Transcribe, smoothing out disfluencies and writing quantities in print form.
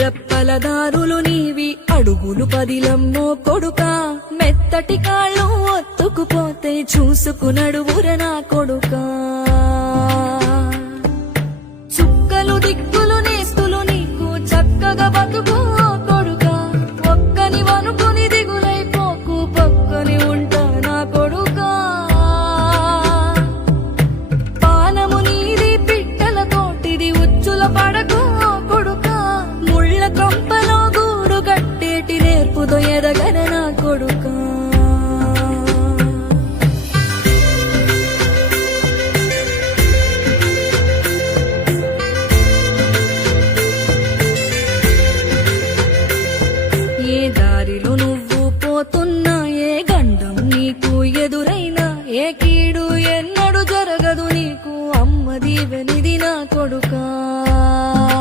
రెప్పలదారులు నీవి అడుగులు పదిలమ్మో కొడుకా మెత్తటి కాళ్ళు ఒత్తుకుపోతే చూసుకునడువుర నా కొడుకా చుక్కలు దిక్కులు నేస్తులు నీకు చక్కగా బతుకు ఓ కొడుకా ఒక్కని వనుకుని దిగులైపోకు పక్కని ఉంటా నా కొడుకా పానము నీది పిట్టల తోటిది ఉచ్చుల పడకు ఓ కొడుకా ముళ్ళ కంపలో గూడు కట్టేటి నేర్పుతో ఎదగన నా కొడుకా